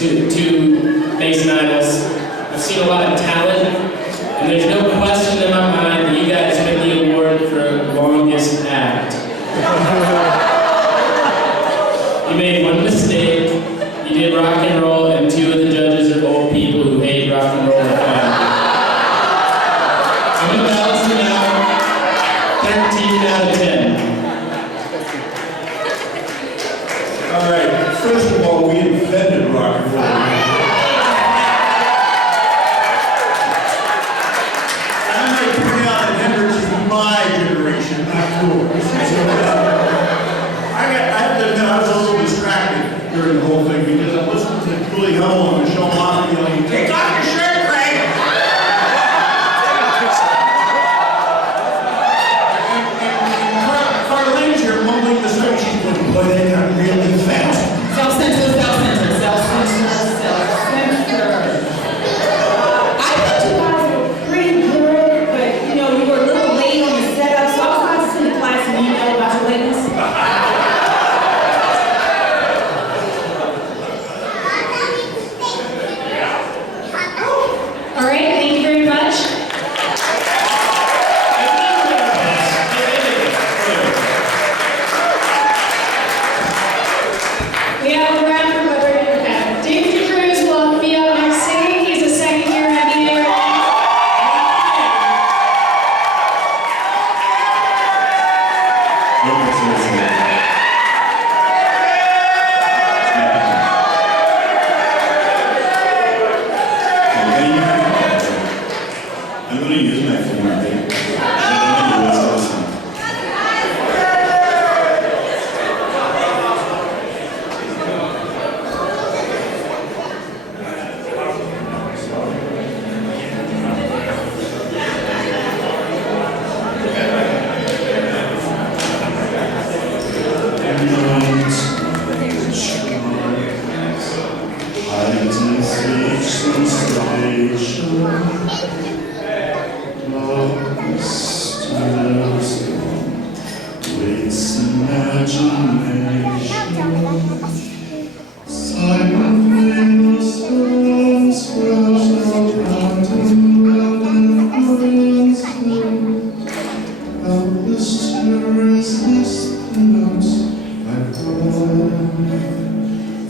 idols, two Mason idols. I've seen a lot of talent, and there's no question in my mind that you guys win the award for longest act. You made one mistake. You did rock and roll, and two of the judges are old people who hate rock and roll. I'm gonna balance it out. 13 out of 10. All right, first of all, we invented rock and roll. I might point out that Hendrix is my generation, not yours. I have to admit, I was a little distracted during the whole thing because I listened to Julie Hummel and Michelle Motley yelling, "Take off your shirt, Craig!" and Carlene's here mumbling the song. She's going, "Boy, they got really fast." Self-censor, self-censor, self-censor, self-censor. I thought you guys were pretty good, but you know, you were a little late on the setup, so I was about to send the class an email about your witness. All right, thank you very much. We have a round for Brother David Cruz will be up next singing. He's a second year MBA. I'm going to use my phone, I think.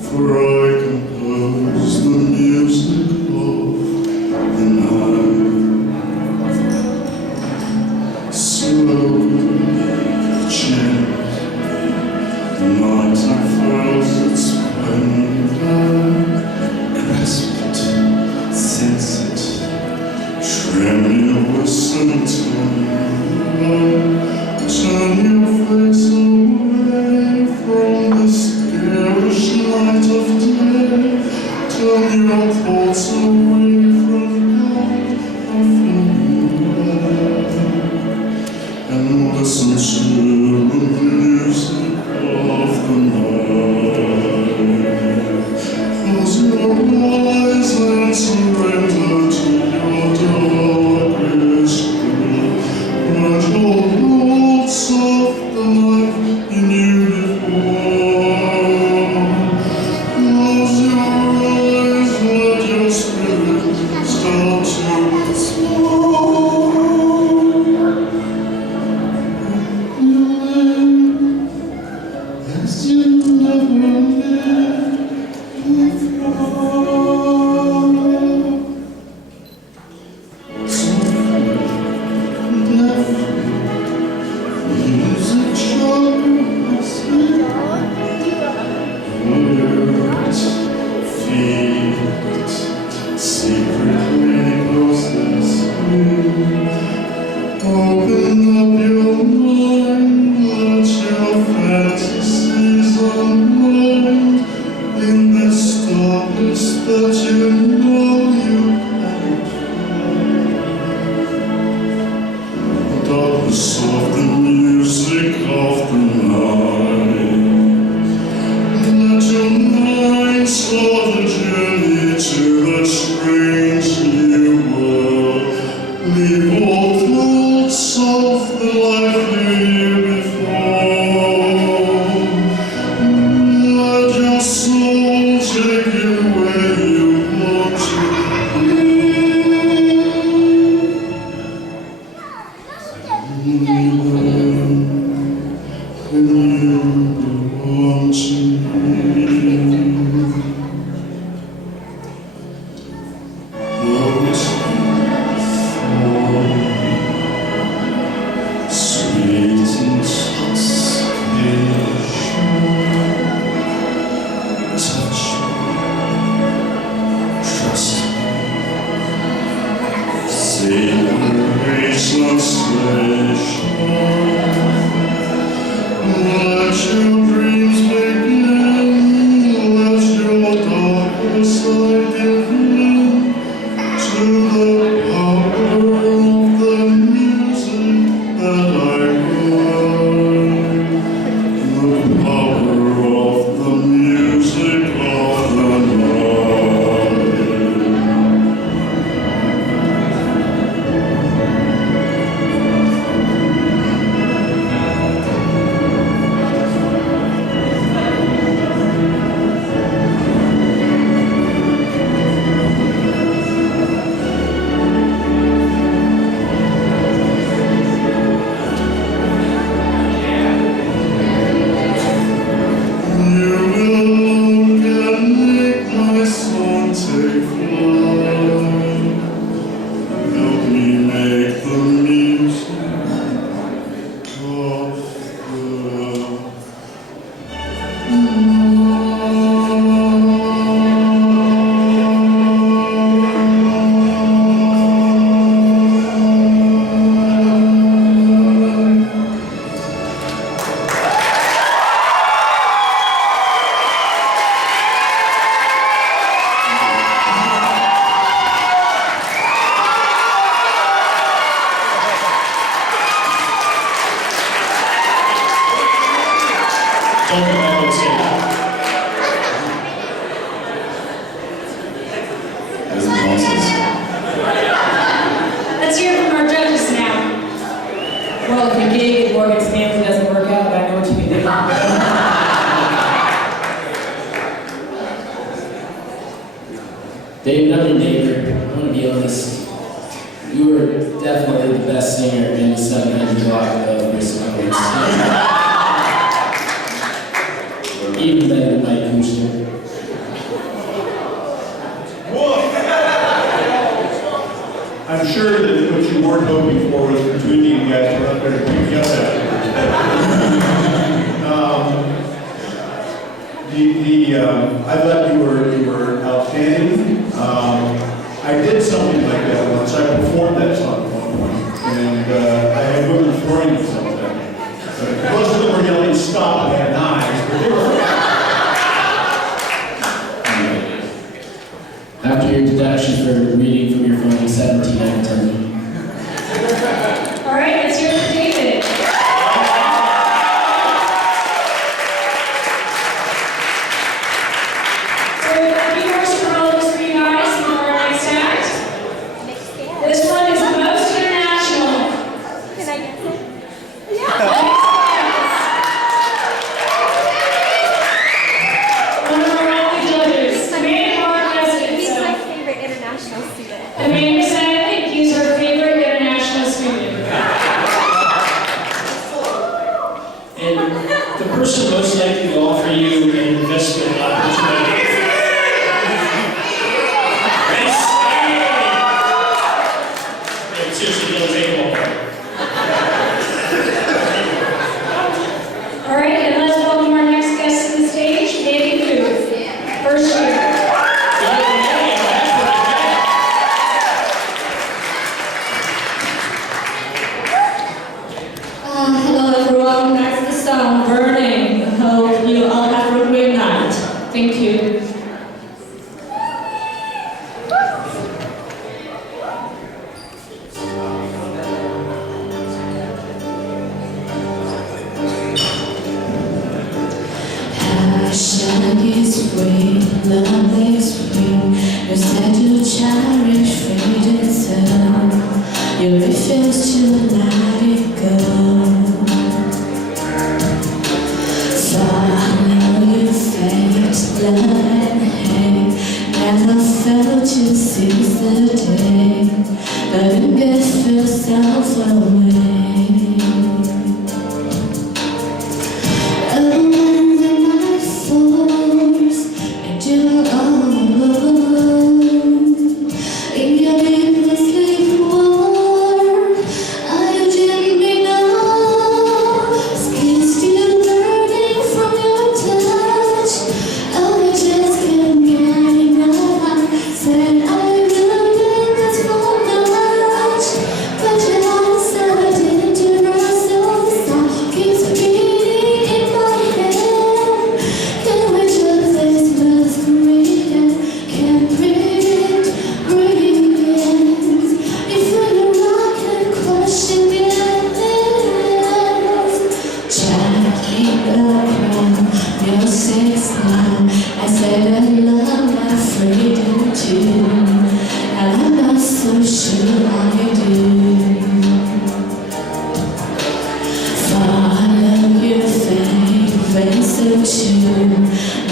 For I compose the music of the night. Slowly, gently, the night unfurls its splendor. Grasp it, sense it, tremulous and tender. Turn your face away from this garish light of day. Turn your thoughts away from God and from you, and listen to the music of the night. Close your eyes and surrender to your darkest grief. Let your thoughts of the life you knew before. Close your eyes, let your spirit voice I give you to the power of the music that I heard. The power of the music of the night. Don't come back on stage. As the bosses. Let's hear from our judges now. Well, if your gig at Morgan Stanley doesn't work out, I know what you can do. Dave, another neighbor, I'm gonna be honest. You were definitely the best singer in the 700 block of Bristol Heights. Even better than Mike Kuchar. I'm sure that what you weren't hoping for was between you guys were up there to pick you up afterwards. I thought you were outstanding. I did something like that once. I performed that song at one point, and I had women throwing themselves at me. Most of them were yelling "stop" and had knives, but they were. After your deduction for reading from your phone 17 out of 10. All right, let's hear from David. So, a few more superlatives for you guys before our next act. This one is most international. Can I guess it? One of our only judges, Amanda Mark He's Estes. my favorite international student. Amanda said, I think he's her favorite international student. And the person most likely to offer you an investment opportunity. Seriously, don't take them all. All right, and let's welcome our next guest to the stage, Danny Booth. First year. Hello everyone, that's the song Burning. I hope you all have a great night. Thank you. Passion is free, love is free. You're said to cherish freedom soon. You refuse to let it go. So now you face blood and hate. Never felt you since the day, but you give yourself away. And when the night falls and you're all alone, in your endless sleep warm, are you dreaming of skin still burning from your touch? Oh, you just can't get enough. Said I will be this for much, but you also too, and I'm not so sure I do. Follow your favorite so too,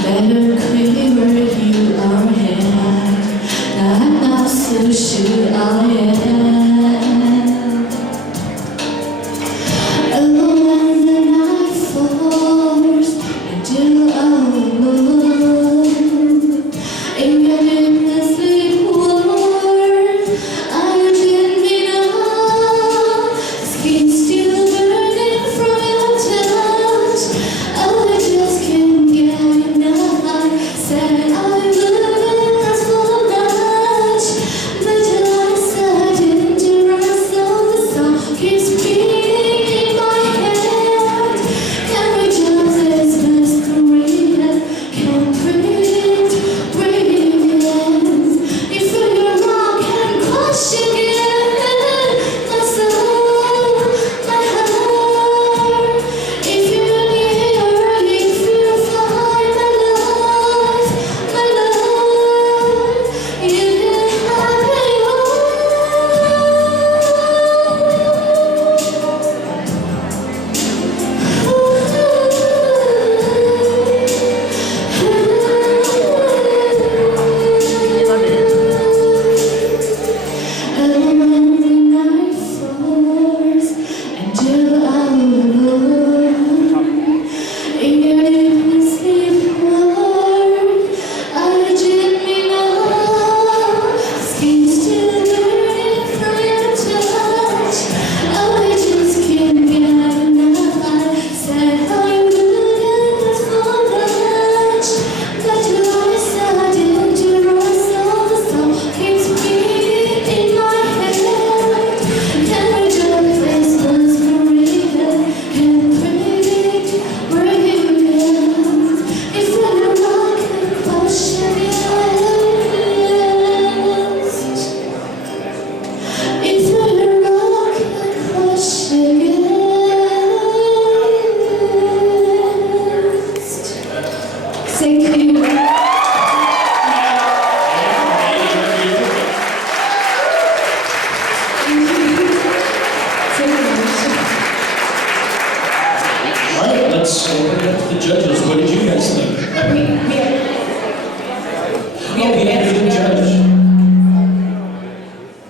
better clearer you are head. Now I'm not so sure I am. When the night falls into our world, in your endlessly warm, I didn't know, skin still burning from your touch. I just can't get enough. Said I wouldn't ask for much, but I said dangerous, so the song keeps beating in my head. Can we just as masquerade? Can't predict brilliance. If you're wrong, can crush again my soul, my heart. If you're near, if you're far, my love, you can have it all. And when the night falls into our world, in your endlessly warm, I gently know, skin still burning from your touch. I just can't get enough. I said I wouldn't ask for much, but I said dangerous, so the song keeps beating in my head. Can we just face masquerade? Can predict brilliance. If you're wrong, can question against. If you're wrong, can question against. Thank you. All right, let's open it up to the judges. What did you guys think? Oh, we have a new judge.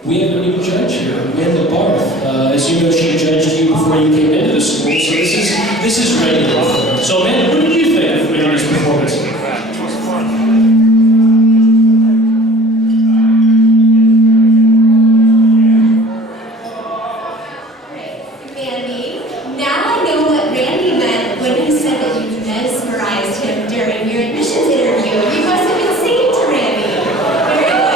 We have a new judge here, Amanda Barth. As you know, she judged you before you came into the school, so this is regular. So Amanda, what did you think of Amanda's performance? Randy, now I know what Randy meant when he said that you mesmerized him during your admissions interview. You must have been singing to Randy. Very good.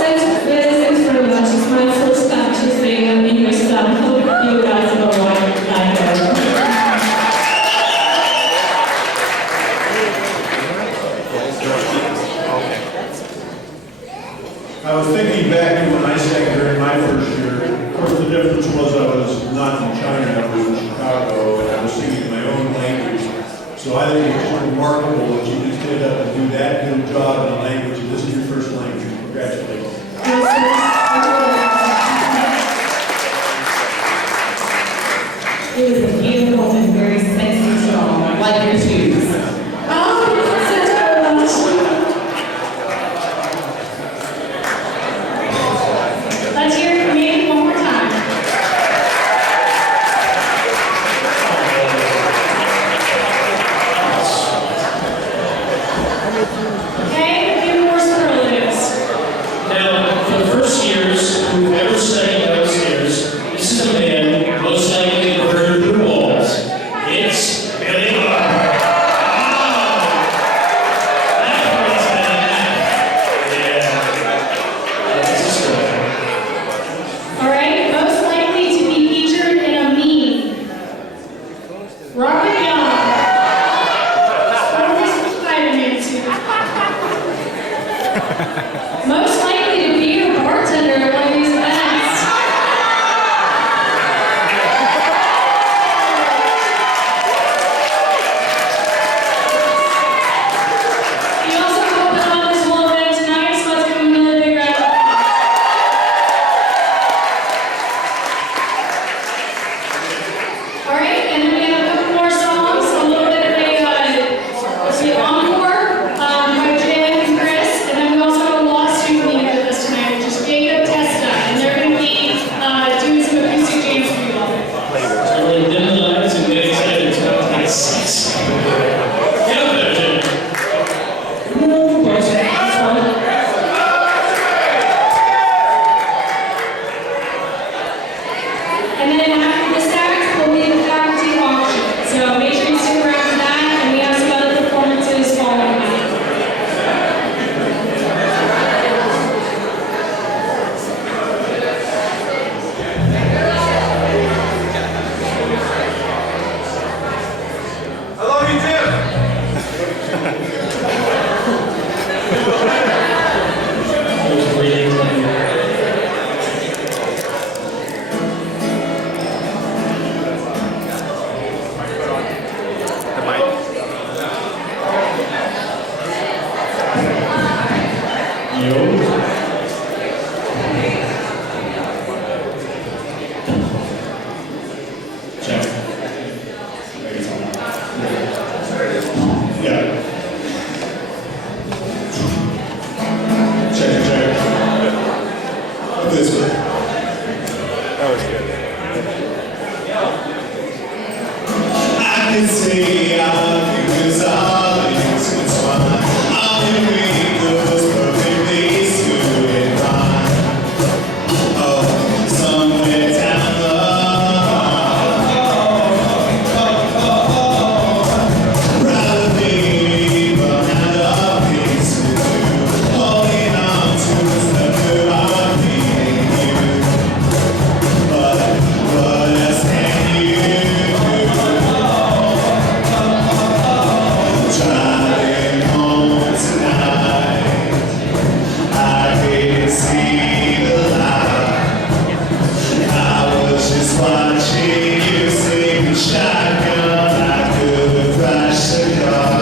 Excellent. Thanks very much. It's my first time to sing an English song. Hope you guys know why I like it. I was thinking back to when I sang during my first year. Of course, the difference was I was not in China, I was in Chicago, and I was singing in my own language. So I think it's remarkable that you just get up and do that good job in a language, and this is your first language. Congratulations. It was a beautiful and very sexy song, like your shoes. Oh, thanks very much. Let's hear it from me one more time. Okay, a few more superlatives. Now, for the first years who've ever studied downstairs, this is a man most likely to have heard the walls. It's Billy Barr. All right, most likely to be featured in a meme. Robert Young. What are we subscribing into? Most likely to be a bartender at one of these events. He also opened on this one Check. Yeah. Check. This way. I can say I think it's all intertwined. All the wrinkles perfectly smooth and fine. Oh, somewhere down the line, probably behind the things to do, holding on to the stuff that I'm feeling you. But what else can you do? Driving home tonight, I didn't see the light. I was just watching you sing the shotgun. I could crash the car.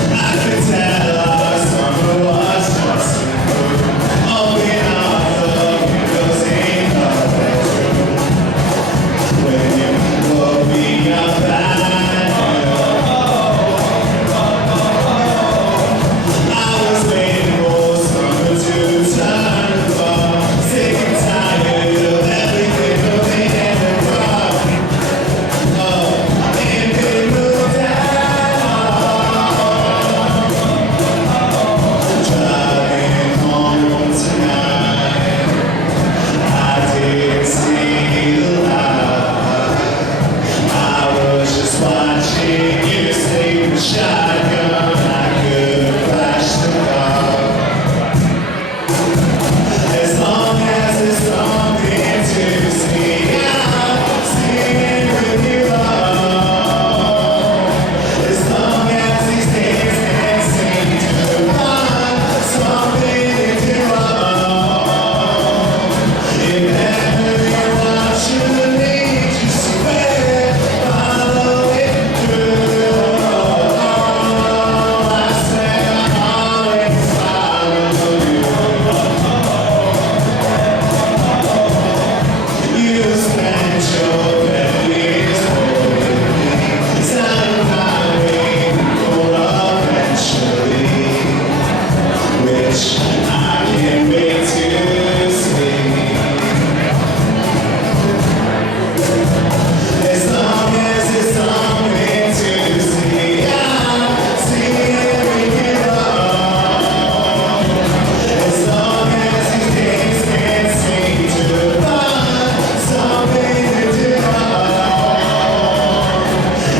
I could tell our summer was just a fool. Open up the windows in the bedroom. When you woke me up I was waiting for summer to turn the fall. Sick and tired of everything moving and wrong. Oh, and it moved driving home tonight, I didn't see the light. I was just watching you sing the shotgun. I could flash the car. As long as it's something to see, I'm singing with you all. As long as these days can seem to find something to do all. If ever you want to lead, just swear, follow it through. I swear I'll always follow you. You spent your memories holding me. Time my way will eventually, which I can't wait to see. As long as it's something to see, I'm singing with you all. As long as these days can't seem to find something to do all.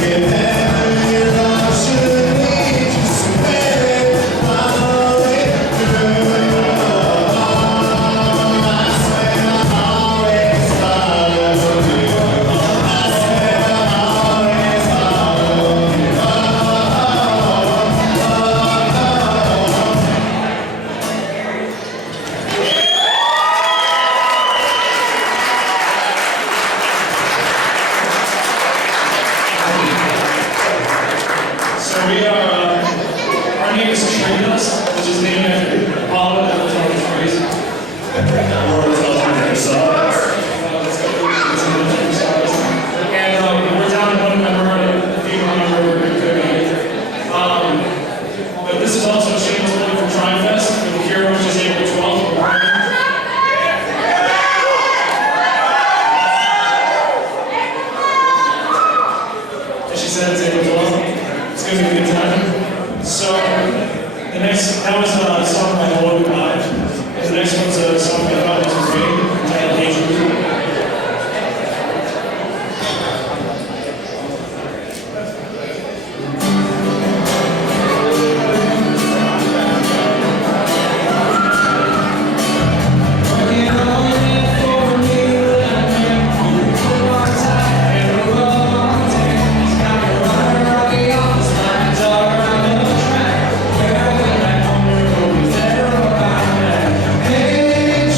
If ever your love should lead, just swear, follow it through. I swear I'll always follow you. I swear I'll always follow you. So we are, our name is Trainos, which is named after Apollo, that was on the phrase. Or it's all through yourself. And we're down to one member, a female member, we're good. But this is also a shameless plug for TriFest, with the Hero, which is April 12th. She said it's April 12th. It's going to be a good time. So, the next, that was a song by Hello Goodbye. The next one's a song by God Was Great, titled Deja Vu. Hey,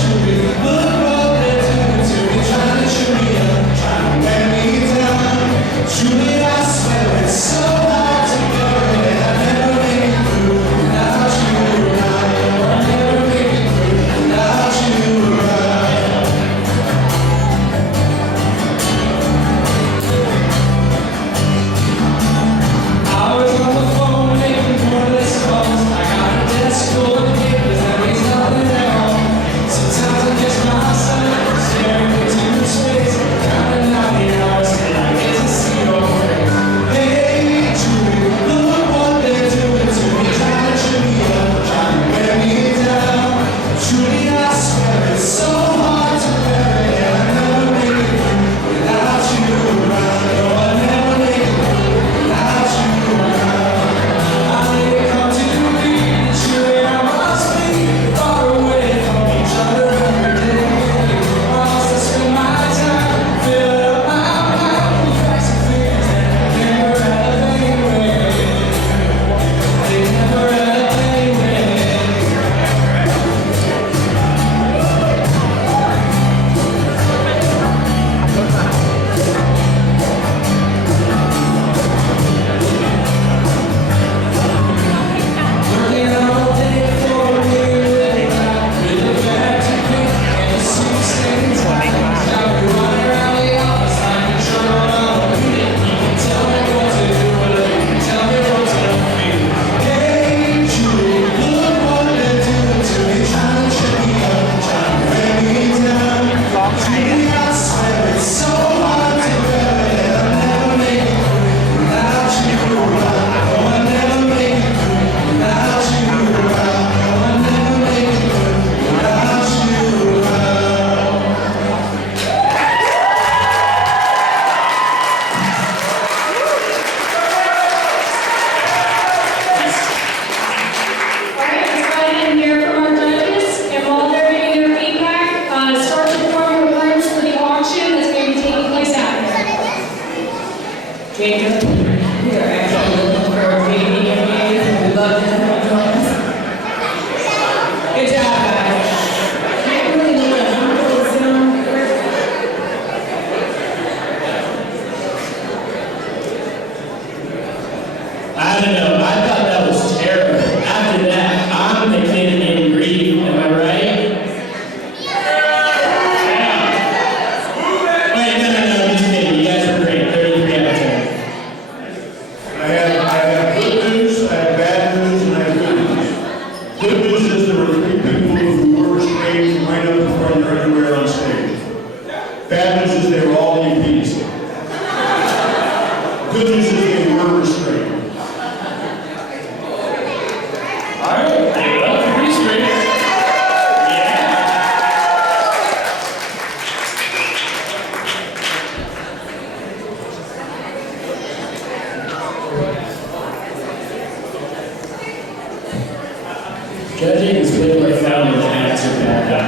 Judging is way more fun than acts or bad guy.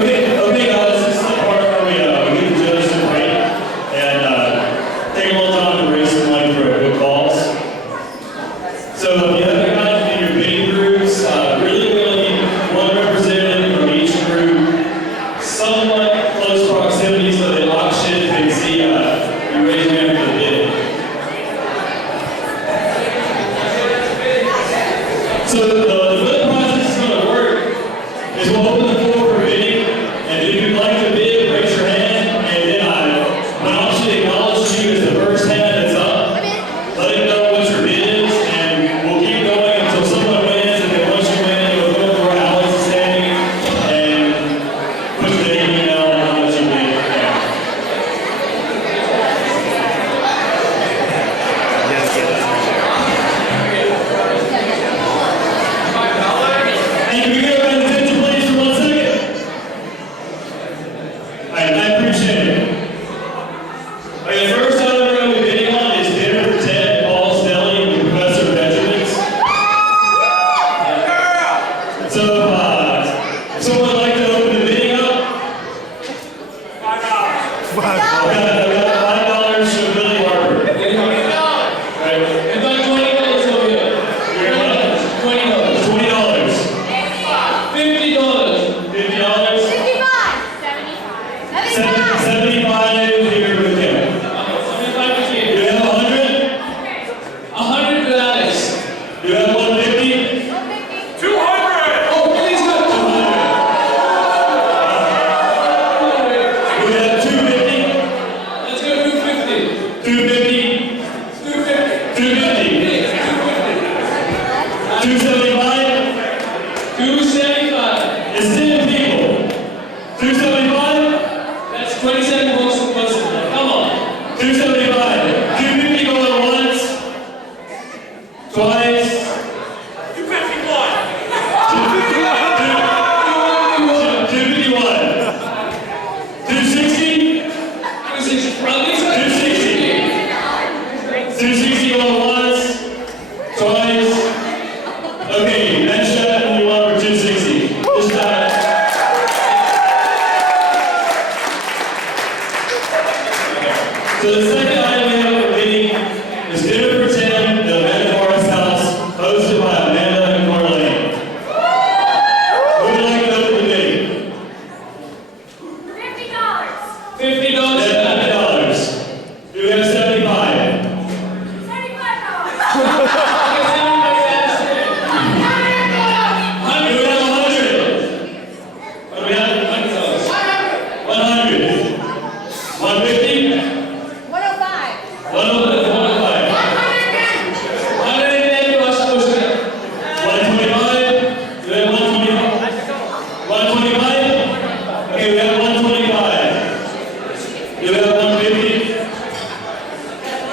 Okay, guys, this is the part where we get the judges to rate and take a little time to raise some money for good calls. So if you haven't gotten in your bidding groups, really we only need one representative from each group, somewhat close proximity so that auction can see you raising hand for the bid. So the way the process is going to work is we'll open the floor for bidding, and if you'd like to bid, raise your hand, and then when auction acknowledges you as the first hand that's up, let him know what your bid is, and we'll keep going until someone wins, and then once you win, you'll go to where Alex is standing, and put your name, email, and how much you bid. And can we get everyone's attention, please, for 1 second? I appreciate it. Okay, the first item we're going to be bidding on is dinner for Ted, Paul's Deli, and Professor Benjamin's. So, if someone would like to open the bidding up? $5. I've got $5 to Billy Harper. Right. If I $20 over here. You're what? $20. $20. $50. $50. 75 here with him. Do you have 100? $100 for Alex. Do you have 150? 200! Oh, please go. 200. Do we have 250? Let's go 250. 250? 250. 250? 275? 275. It's 10 people. 275? That's 27 bucks a person. Come on. 275. 250 going once. Twice. 251. 251. 260. 260. Probably 260. 260 going once. Twice. Okay, next shot, and you want for 260. This time. So the second item we have for bidding is dinner for 10 at Amanda Morris House, hosted by Amanda and Marlene. Who would like to open the bidding? $50. $50. Do we have 75? Do we have 100? What do we have? $100. 100. 150? 105. 125. 125? Do we have 125? 125? Okay, we have 125. Do we have 150?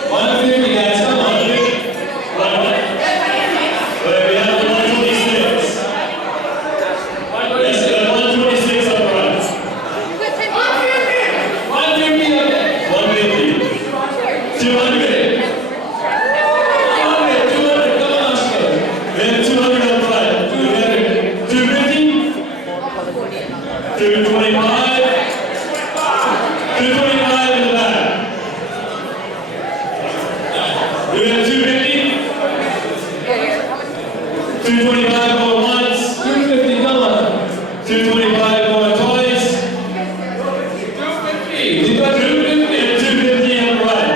150, guys, come on. 150. Wait, we have 126. Yes, we have 126 up front. 150 of it. 150. 200. 200. Come on, Oscar. We have 200 up front. 200. 250? 225? 225 in the back. Do we have 250? 225 going once. 250. Come on. 225 going twice. 250. You got 250. And 250 on the right.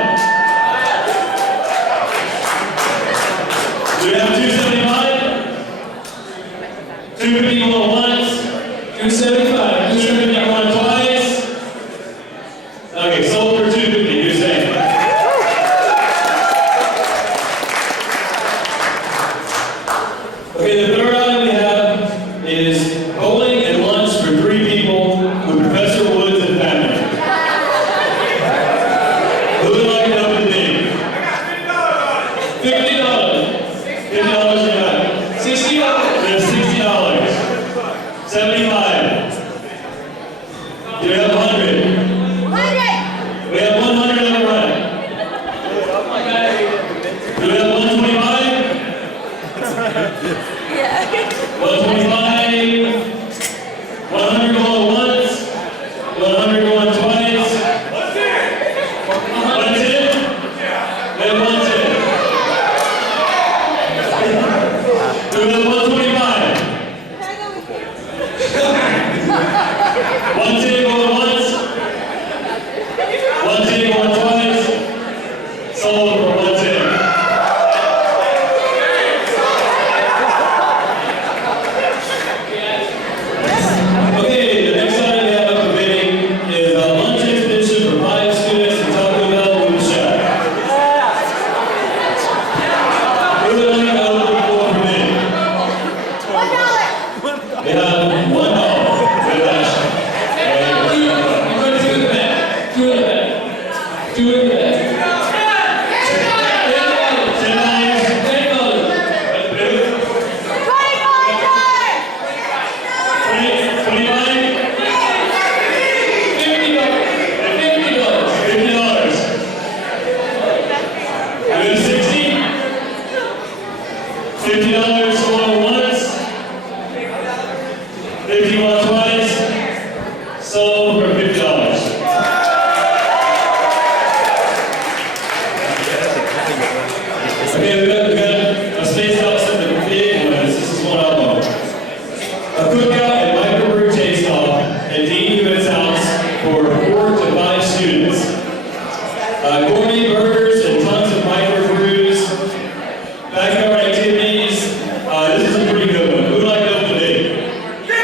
Do we have 275? 250 going once. 275. 250 going twice. Okay, sold for 250. You're saying? Okay, the third item we have is bowling and lunch for 3 people with Professor Woods and family. Who would like to open the bidding? $50. $50 you got. $60. There's $60. 75. Do we have 100? 100. We have 100 on the front. Do we have 125? 125. 100 going once. 100 going twice. 110. We have 110. Do we have 125? 110 going once. 110 going twice. Sold for 110. Okay, the next item we have up for bidding is a lunch expedition for 5 students in Taco Bell Food Shack. Who would like to open the floor for bidding? We have $1. Good luck. $50 going once. 50 going twice. Sold for $50. Okay, we got a space outside the big ones. This is one of them. A cookout and microbrew taste-off at Dean Hewitt's house for 4 to 5 students. Gourmet burgers and tons of microbrews. Backyard activities. This is a pretty good one. Who would like to open the bid? $50.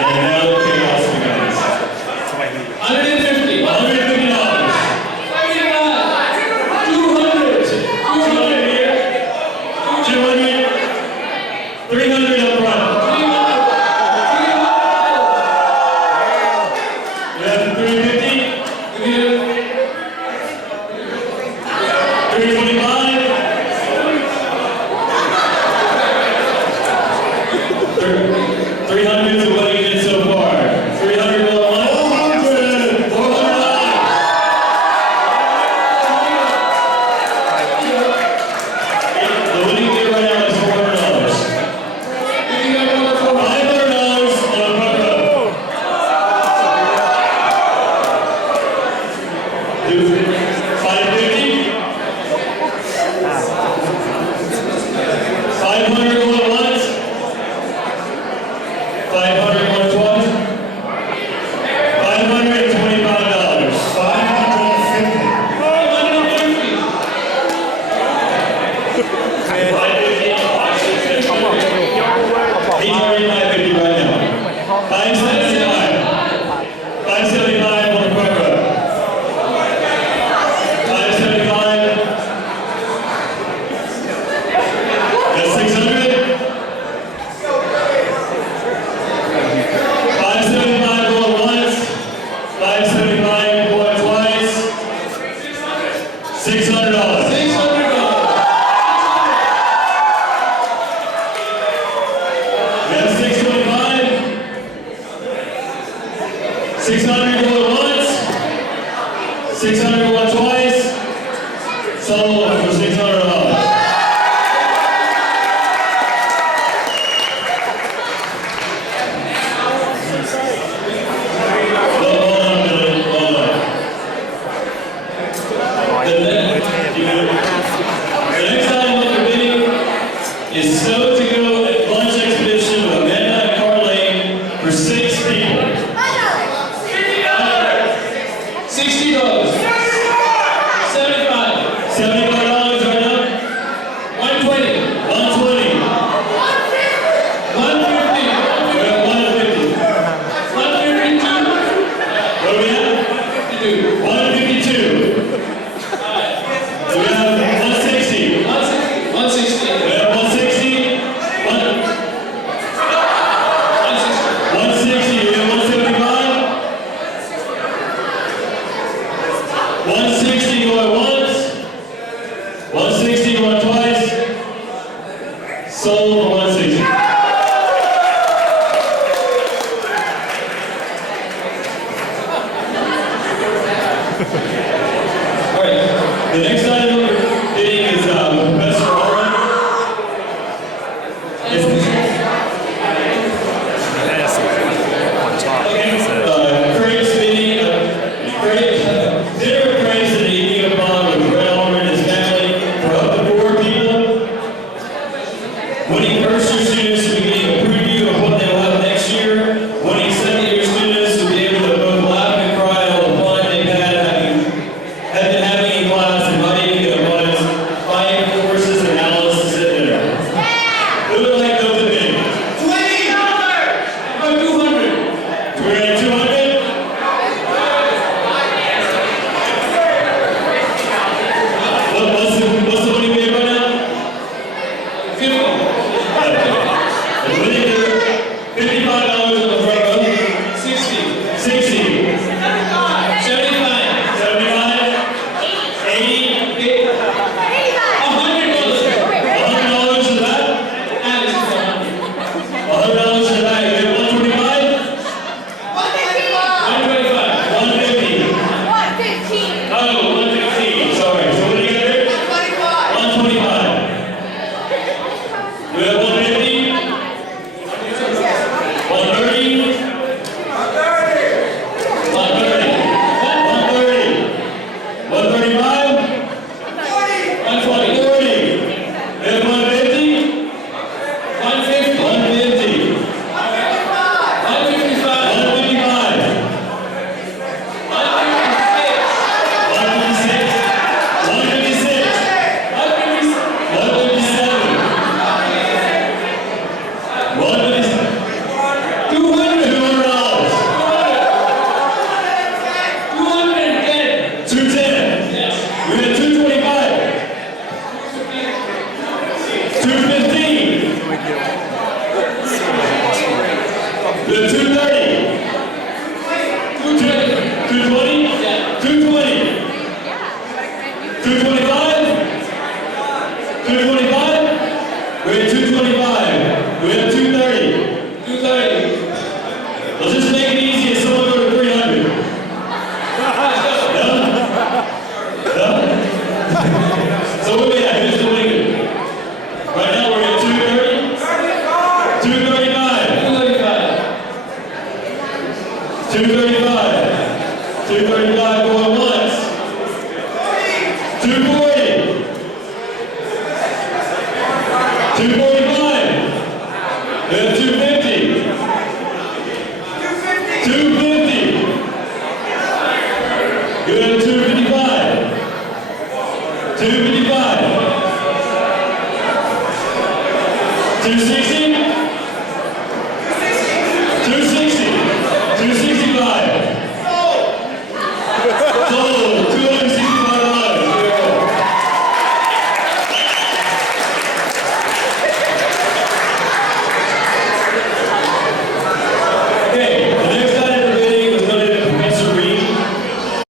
And now the chaos begins. $150. $150. 300 up front. We have 350. 325. 300 is what you did so far. 300 going once. 400. 400. The winning bid right now is $400. $500 on the front row. 550. 500 going once. 500 going twice. $525. 550. 550. He's already 550 right now. 575. 575 on the front row. 575. That's 600. 575 going once. 575 going twice. $600. We have 625. 600 going once. 600 going twice. Sold for $600. Hold on a minute, hold on. The next item on the bidding is Snow to Go lunch expedition with Amanda and Carlene for 6 people. $60. $75 right now. 120. 120. 150. We have 150. 152. What do we have? 152. Do we have 160? 160. We have 160. Sold for 160. All right, the next item we're bidding is Professor Allred. Craig's bidding, dinner with Craig's at the evening of bond with Brett Allred and his family for up to 4 people. Winning first-year students will be getting a preview of what they will have next year. Winning second-year students will be able to both laugh and cry at all the fun they've been having in class and might even get a bonus buying courses and analysis at dinner. Who would like those to bid? $20! About 200. We're at 200? What's the winning bid right now? 50. The winning bid, $55 on the front row. 60. 60. 75. 75. 80. $100 to the back. $100 to the back. You have 125? 125. 150. 115. Oh, 115. Sorry. So what do you got here? 125. We have 150. 130. 130. 135. 120. 30. We have 150. 150. 150. 225? We're at 225. We have 230. 230. Let's just make it easy and someone go to 300. Done? So what we have? Who's the winner? Right now we're at 230. 235. 235. 235 going once. 240. 245. We have 250. 250. We have 255. 255. 260.